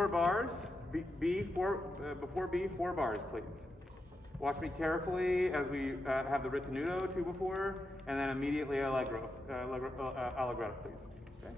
4 bars. Before B, 4 bars, please. Watch me carefully as we have the ritenuto 2 before, and then immediately allegro, please. Okay.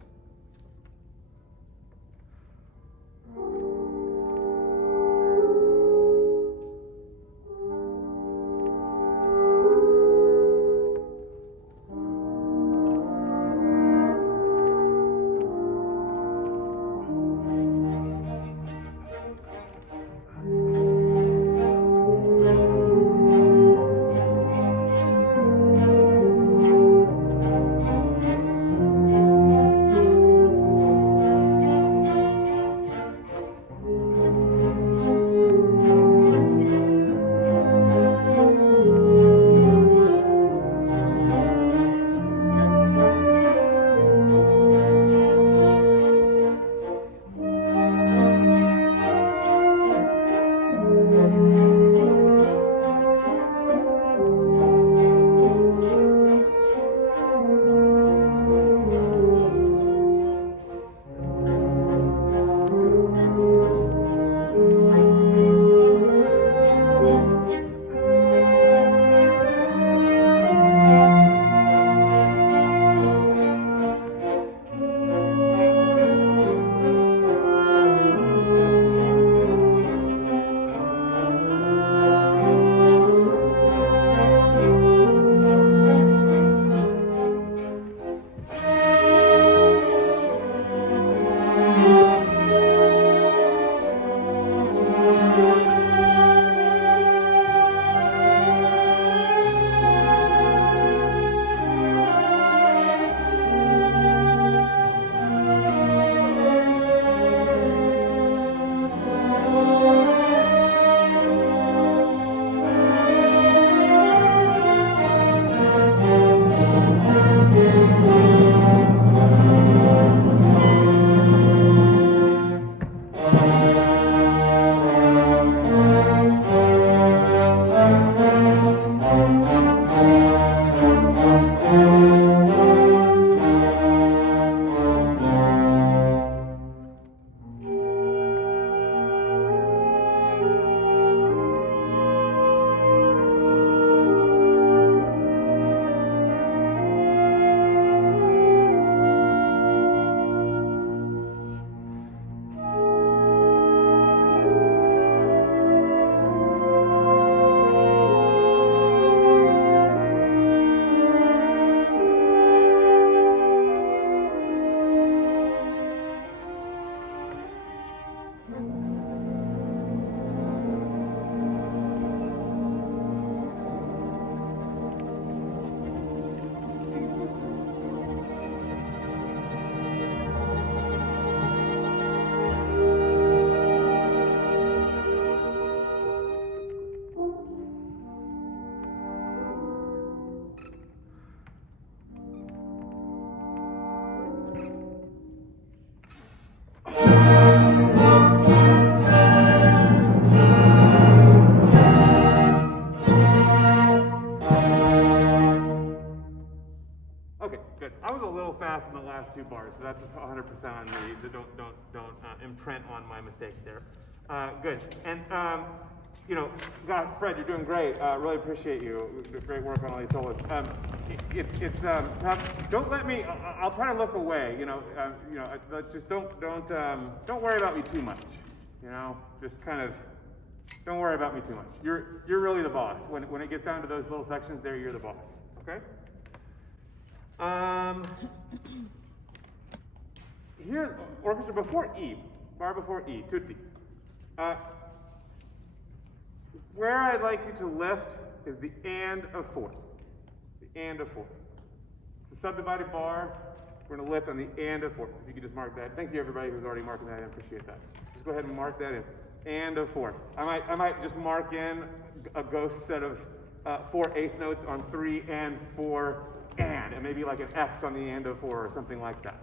fast in the last two bars, so that's 100% on me. So don't imprint on my mistake there. Good. And you know, God, Fred, you're doing great. Really appreciate you. Great work on all these solos. It's tough. Don't let me. I'll try to look away. Just don't worry about me too much. You know, just kind of don't worry about me too much. You're really the boss. When it gets down to those little sections there, you're the boss. Okay. Here, orchestra before E, bar before E, tutti. Where I'd like you to lift is the and of fourth. The and of fourth. It's a subdivided bar. We're going to lift on the and of fourth. So if you could just mark that. Thank you everybody who's already marking that. I appreciate that. Just go ahead and mark that in. And of fourth. I might just mark in a ghost set of 4 eighth notes on 3 and 4 and maybe like an X on the and of 4 or something like that.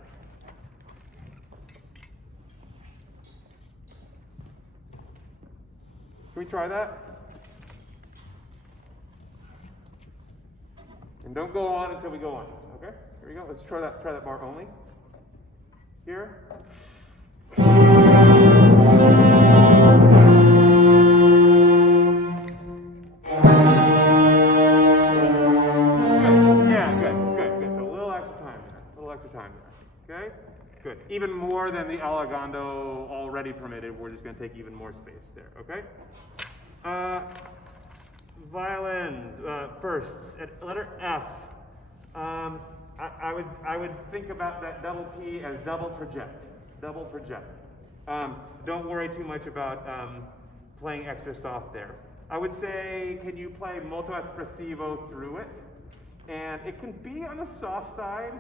Can we try that? And don't go on until we go on. Okay? Here we go. Let's try that bar only. Here. already permitted. We're just going to take even more space there, okay? Violins, firsts, at letter F. I would think about that double P as double project, double project. Don't worry too much about playing extra soft there. I would say, can you play molto espressivo through it? And it can be on the soft side,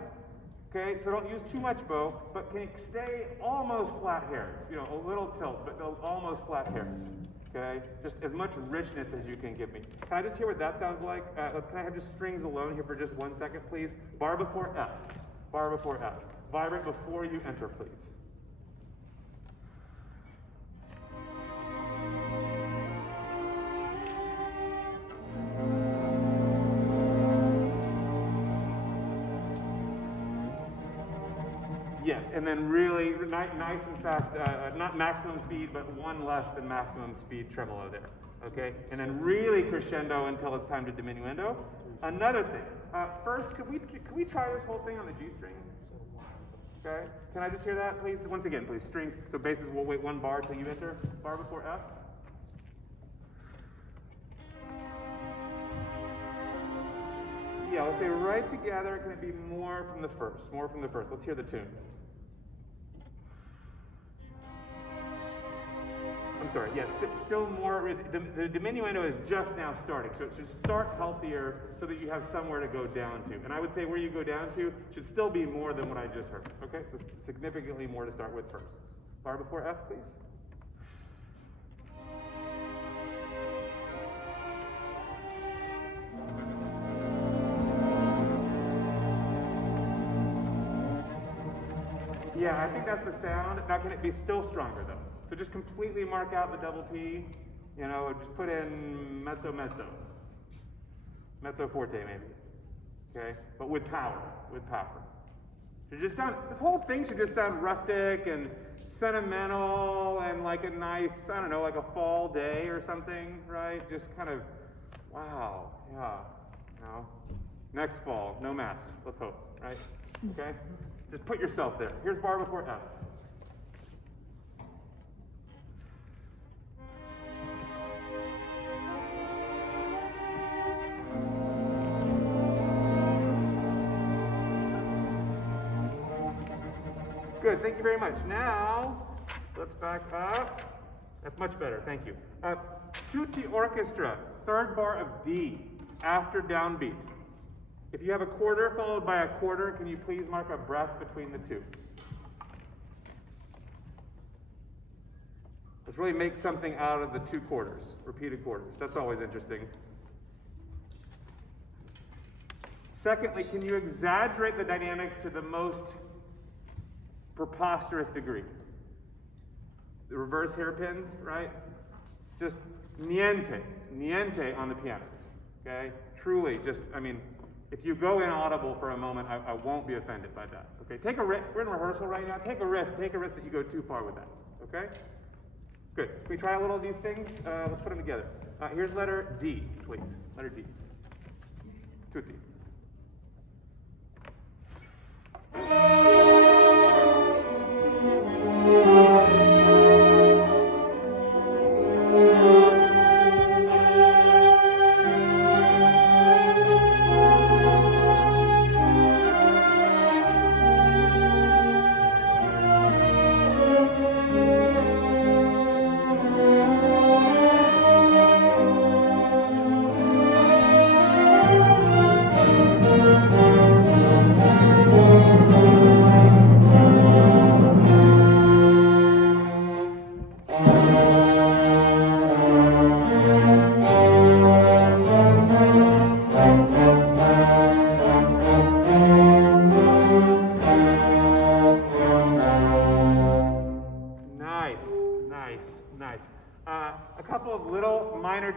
okay? So don't use too much bow, but can you stay almost flat hairs? You know, a little tilt, but almost flat hairs, okay? Just as much richness as you can give me. Can I just hear what that sounds like? Can I have just strings alone here for just 1 second, please? Bar before F, bar before F. Vibrate before you enter, please. Yes, and then really nice and fast, not maximum speed, but one less than maximum speed tremolo there, okay? And then really crescendo until it's time to diminuendo. Another thing, first, could we try this whole thing on the G string? Okay, can I just hear that, please? Once again, please, strings, so basses, we'll wait 1 bar till you enter, bar before F. Yeah, let's say right together, can it be more from the first, more from the first? Let's hear the tune. I'm sorry, yes, still more, the diminuendo is just now starting, so it should start healthier so that you have somewhere to go down to. And I would say where you go down to should still be more than what I just heard, okay? So significantly more to start with firsts. Bar before F, please. Yeah, I think that's the sound. Now, can it be still stronger, though? So just completely mark out the double P, you know, just put in mezzo, mezzo. Mezzo forte, maybe. Okay? But with power, with power. Should just sound, this whole thing should just sound rustic and sentimental and like a nice, I don't know, like a fall day or something, right? Just kind of, wow, yeah, you know. Next fall, no mass, let's hope, right? Okay? Just put yourself there. Here's bar before F. Good, thank you very much. Now, let's back up. That's much better, thank you. Tutti orchestra, 3rd bar of D, after downbeat. If you have a quarter followed by a quarter, can you please mark a breath between the two? Let's really make something out of the 2 quarters, repeated quarters. That's always interesting. Secondly, can you exaggerate the dynamics to the most preposterous degree? The reverse hairpins, right? Just niente, niente on the pianos, okay? Truly, just, I mean, if you go inaudible for a moment, I won't be offended by that, okay? Take a risk, we're in rehearsal right now, take a risk that you go too far with that, okay? Good, can we try a little of these things? Let's put them together. Here's letter D, please, letter D. Tutti.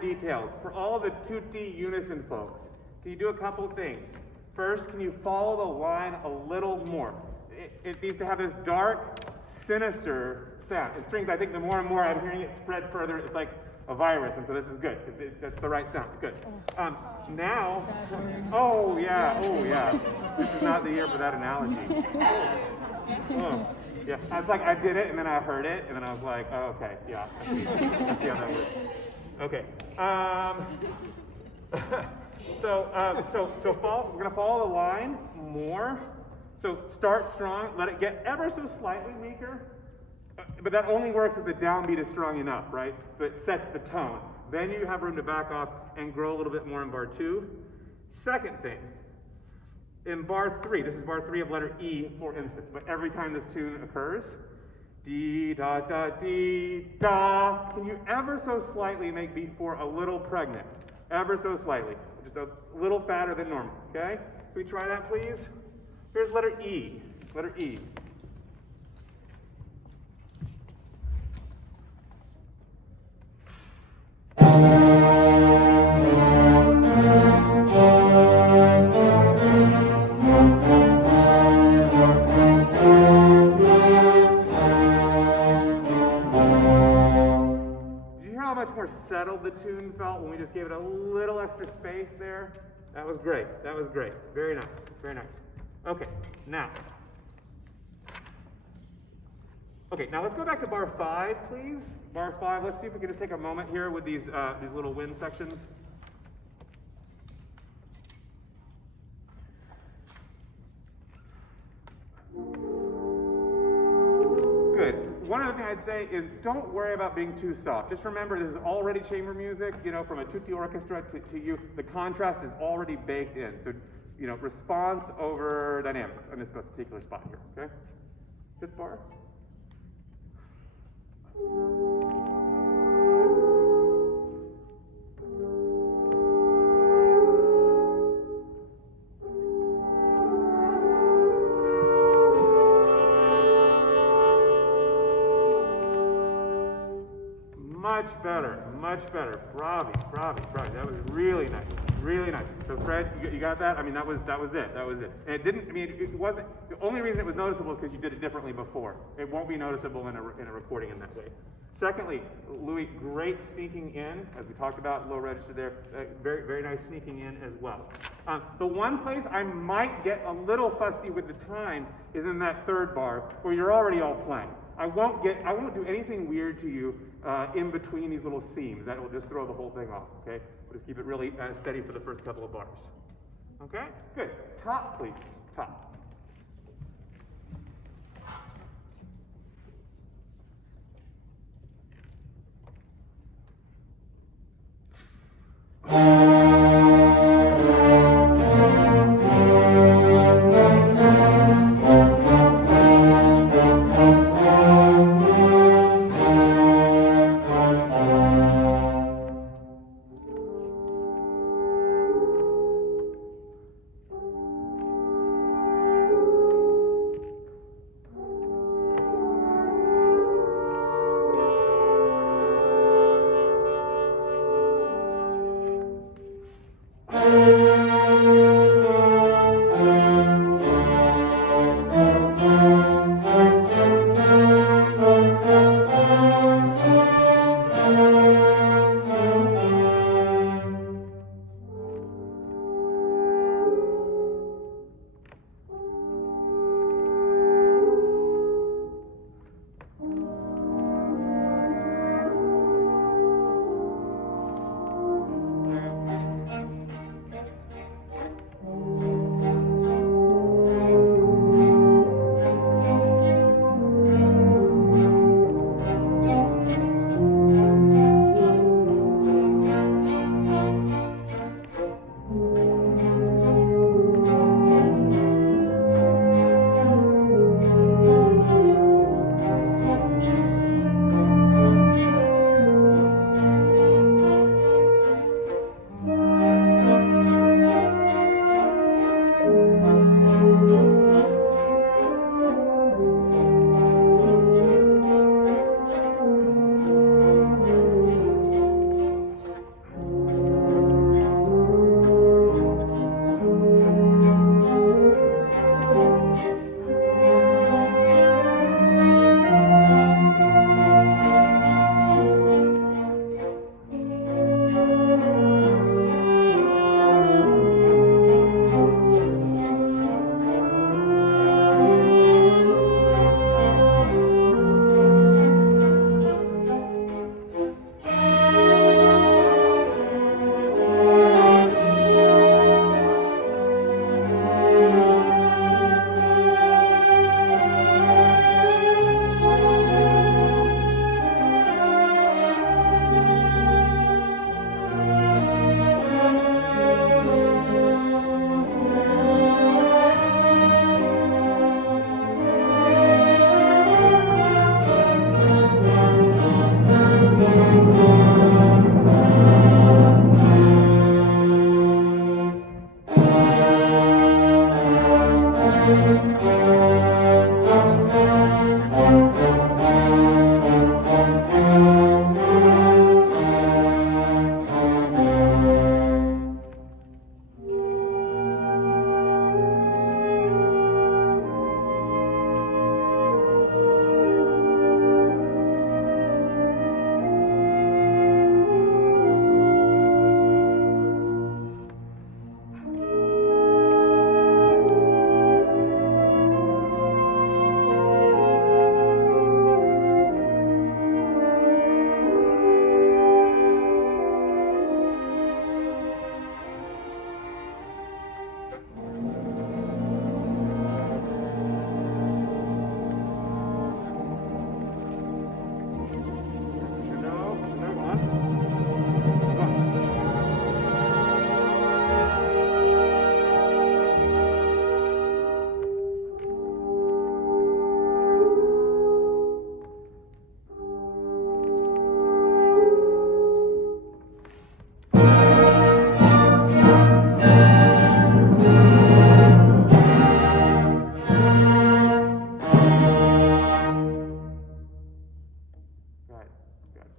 Details. For all the tutti unison folks, can you do a couple of things? First, can you follow the line a little more? It needs to have this dark, sinister sound. In strings, I think the more and more I'm hearing it spread further, it's like a virus, and so this is good. That's the right sound. Good. Now, oh yeah. This is not the year for that analogy. Oh, yeah. I was like, I did it, and then I heard it, and then I was like, oh, okay, yeah. I see how that works. Okay. We're gonna follow the line more. So start strong, let it get ever so slightly weaker, but that only works if the downbeat is strong enough, right? So it sets the tone. Then you have room to back off and grow a little bit more in bar 2. Second thing, in bar 3, this is bar 3 of letter E, for instance, but every time this tune occurs, dee da da dee da, can you ever so slightly make beat 4 a little pregnant? Ever so slightly, just a little fatter than normal, okay? Can we try that, please? Here's letter E, letter E. More settled the tune felt when we just gave it a little extra space there. That was great. That was great. Very nice. Very nice. Okay, now let's go back to bar 5, please. Bar 5. Let's see if we can just take a moment here with these little wind sections. Good. One other thing I'd say is don't worry about being too soft. Just remember this is already chamber music, from a tutti orchestra to you. The contrast is already baked in. So, response over dynamics on this particular spot here, okay? Fifth bar. Much better. Bravi. That was really nice. Really nice. So Fred, you got that? I mean, that was it. And it didn't, it wasn't, the only reason it was noticeable is because you did it differently before. It won't be noticeable in a recording in that way. Secondly, Louis, great sneaking in, as we talked about, low register there. Very, very nice sneaking in as well. The one place I might get a little fussy with the time is in that third bar, where you're already all playing. I won't do anything weird to you in between these little seams. That will just throw the whole thing off, okay? We'll just keep it really steady for the first couple of bars. Okay, good. Top, please, top.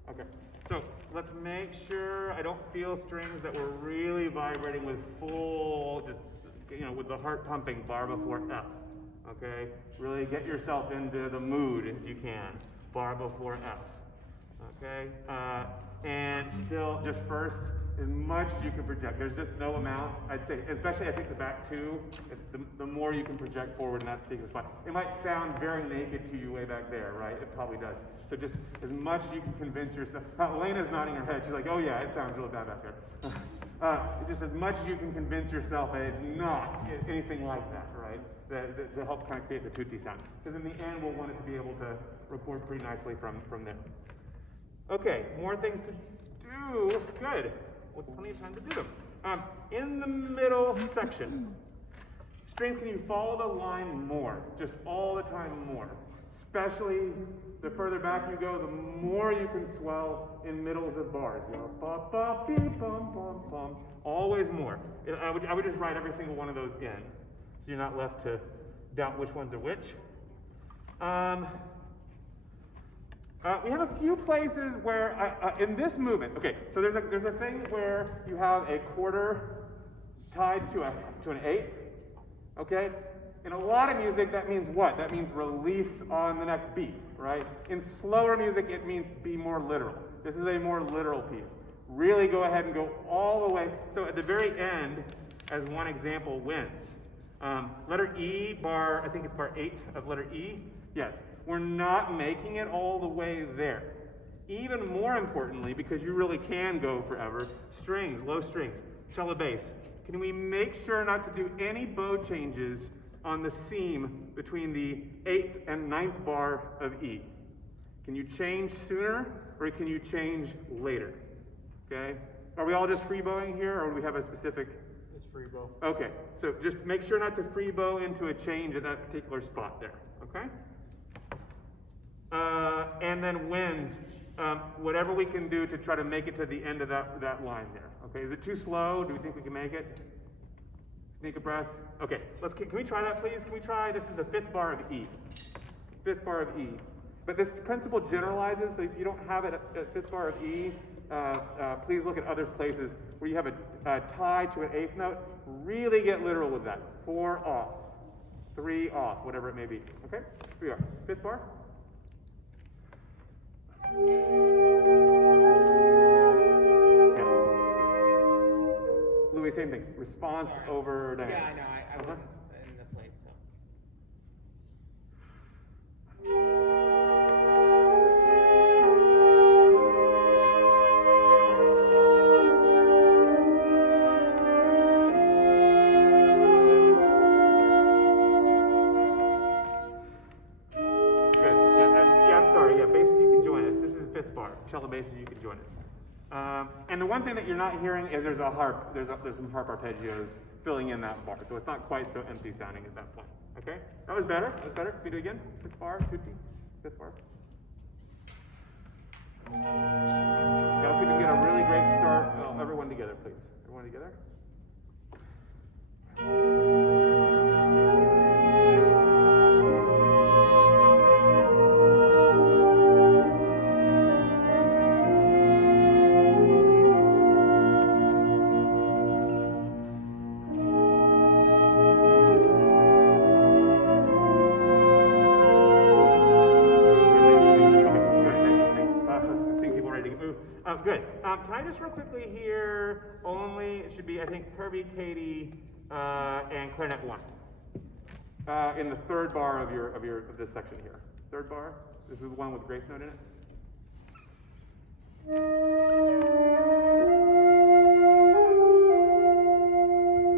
Okay, so let's make sure I don't feel strings that we're really vibrating with full, just, with the heart pumping bar before F. Okay, really get yourself into the mood if you can, bar before F. Okay, and still just first, as much as you can project. There's just no amount, I'd say, especially I think the back two, the more you can project forward in that particular spot. It might sound very naked to you way back there, right? It probably does. So just as much as you can convince yourself. Elena's nodding her head. She's like, oh yeah, it sounds really bad back there. Just as much as you can convince yourself that it's not anything like that, right? To help kind of create the tutti sound. Because in the end, we'll want it to be able to record pretty nicely from there. Okay, more things to do. Good. With plenty of time to do them. In the middle section, strings, can you follow the line more? Just all the time more. Especially the further back you go, the more you can swell in middles of bars. Ba, ba, beep, bum, bum, bum. Always more. I would just write every single one of those in, so you're not left to doubt which ones are which. We have a few places where, in this movement, okay, so there's a thing where you have a quarter tied to an eighth, okay? In a lot of music, that means what? That means release on the next beat, right? In slower music, it means be more literal. This is a more literal piece. Really go ahead and go all the way. So at the very end, as one example, wins. Letter E, I think it's bar 8 of letter E. Yes, we're not making it all the way there. Even more importantly, because you really can go forever, strings, low strings, cello bass. Can we make sure not to do any bow changes on the seam between the 8th and 9th bar of E? Can you change sooner, or can you change later? Okay? Are we all just free bowing here, or do we have a specific? It's free bow. Okay, so just make sure not to free bow into a change at that particular spot there, okay? And then wins, whatever we can do to try to make it to the end of that line there. Okay, is it too slow? Do we think we can make it? Sneak a breath. Okay, can we try that, please? Can we try? This is the 5th bar of E. 5th bar of E. But this principle generalizes, so if you don't have it at 5th bar of E, please look at other places where you have a tie to an 8th note. Really get literal with that. 4 off, 3 off, whatever it may be. Okay, here we are. 5th bar. Yeah. Louis, same thing. Response over dynamics. Yeah, I know. I wasn't in the place, so. Cello basses, you can join us. And the one thing that you're not hearing is there's a harp. There's some harp arpeggios filling in that bar, so it's not quite so empty sounding at that point. Okay, that was better. That was better. Can we do it again? 5th bar, tutti, 5th bar. Now let's see if we can get a really great start. Everyone together, please. Everyone together. Oh, good. Can I just real quickly hear only, it should be, I think, Kirby, Katie, and clarinet 1. In the third bar of this section here. Third bar. This is the one with grace note in it.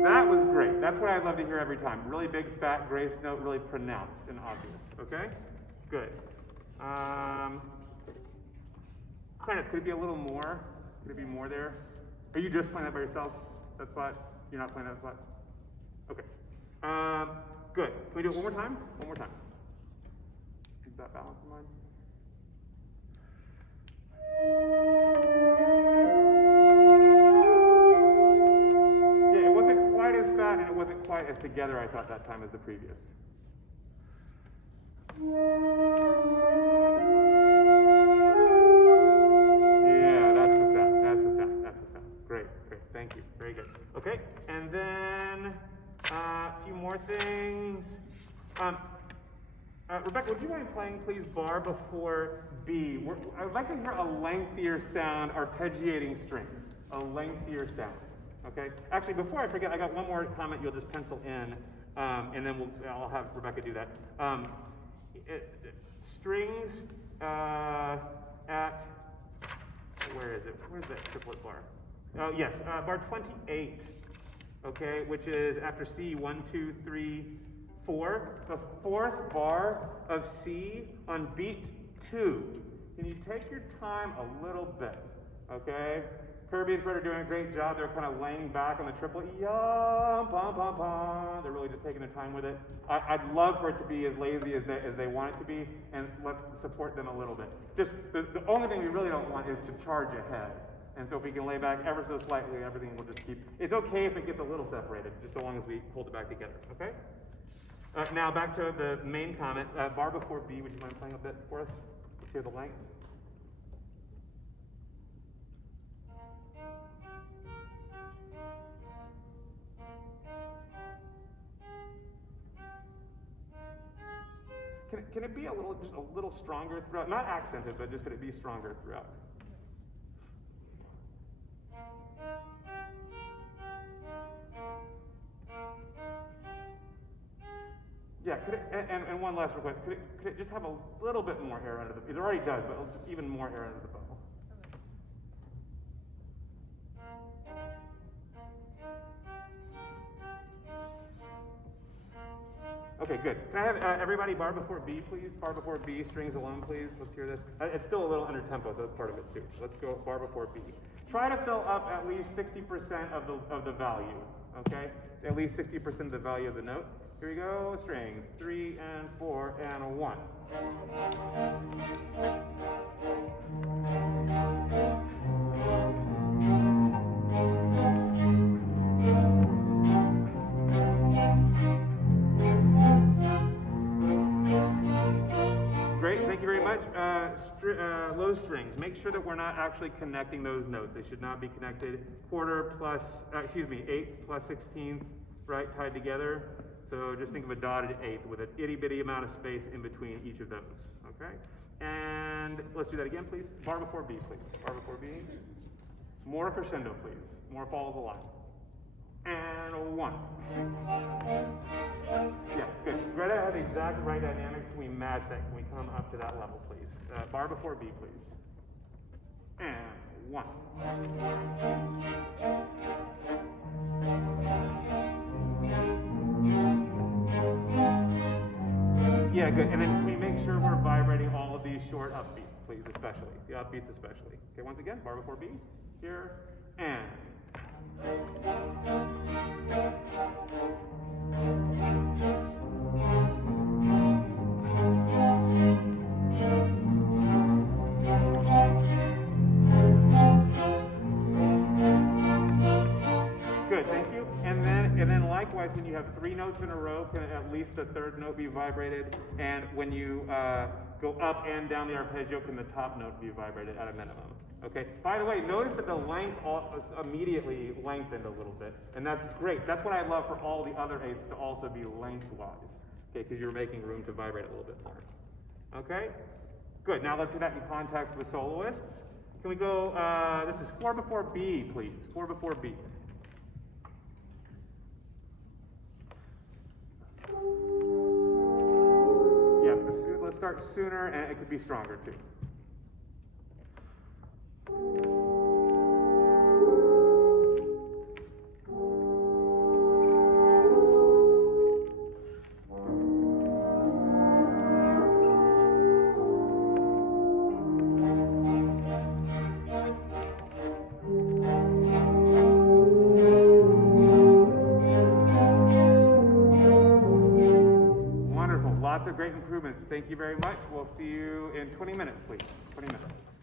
That was great. That's what I love to hear every time. Really big, fat grace note, really pronounced and obvious. Okay? Good. Clarinet, could it be a little more? Could it be more there? Are you just playing that by yourself? That spot? You're not playing that spot? Okay. Good. Can we do it one more time? One more time. Keep that balance in mind. Yeah, it wasn't quite as fat and it wasn't quite as together, I thought, that time as the previous. Yeah, that's the sound. That's the sound. That's the sound. Great, great. Thank you. Very good. Okay, and then a few more things. Rebecca, would you mind playing, please, bar before B? I would like to hear a lengthier sound, arpeggiating strings. A lengthier sound. Okay? Actually, before I forget, I got one more comment you'll just pencil in, and then I'll have Rebecca do that. Strings at, where is it? Where's that triplet bar? Oh, yes, bar 28, okay, which is after C, 1, 2, 3, 4. The fourth bar of C on beat 2. Can you take your time a little bit, okay? Kirby and Fred are doing a great job. They're kind of laying back on the triplet. Yum, pom, pom, pom. They're really just taking their time with it. I'd love for it to be as lazy as they want it to be, and let's support them a little bit. Just the only thing we really don't want is to charge ahead. And so if we can lay back ever so slightly, everything will just keep. It's okay if it gets a little separated, just so long as we hold it back together. Okay? Now back to the main comment. Bar before B. Would you mind playing a bit for us? Let's hear the length. Can it be just a little stronger throughout? Not accented, but just could it be stronger throughout? Yeah, could it, and one last request, could it just have a little bit more air under the, it already does, but just even more air under the bow. Okay, good. Can I have everybody bar before B, please? Bar before B, strings alone, please. Let's hear this. It's still a little under tempo, so that's part of it too. Let's go bar before B. Try to fill up at least 60% of the value, okay? At least 60% of the value of the note. Here we go, strings, 3 and 4 and a 1. Great, thank you very much. Low strings, make sure that we're not actually connecting those notes. They should not be connected. Quarter plus, 8th plus 16th, right, tied together. So just think of a dotted eighth with an itty bitty amount of space in between each of those, okay? And let's do that again, please. Bar before B, please. Bar before B. More crescendo, please. More follow the line. And a 1. Yeah, good. Greta had the exact right dynamics. Can we match that? Can we come up to that level, please? Bar before B, please. And 1. Yeah, good. And then can we make sure we're vibrating all of these short upbeats, please, especially. The upbeats especially. Okay, once again, bar before B. Here. And. Good, thank you. And then likewise, when you have 3 notes in a row, can at least the third note be vibrated? And when you go up and down the arpeggio, can the top note be vibrated at a minimum? Okay. By the way, notice that the length immediately lengthened a little bit, and that's great. That's what I love for all the other eighths to also be lengthwise. Okay, because you're making room to vibrate a little bit more. Okay. Good. Now let's do that in context with soloists. Can we go, this is 4 before B, please. 4 before B. Yeah, let's start sooner, and it could be stronger too. Wonderful. Lots of great improvements. Thank you very much. We'll see you in 20 minutes, please. 20 minutes.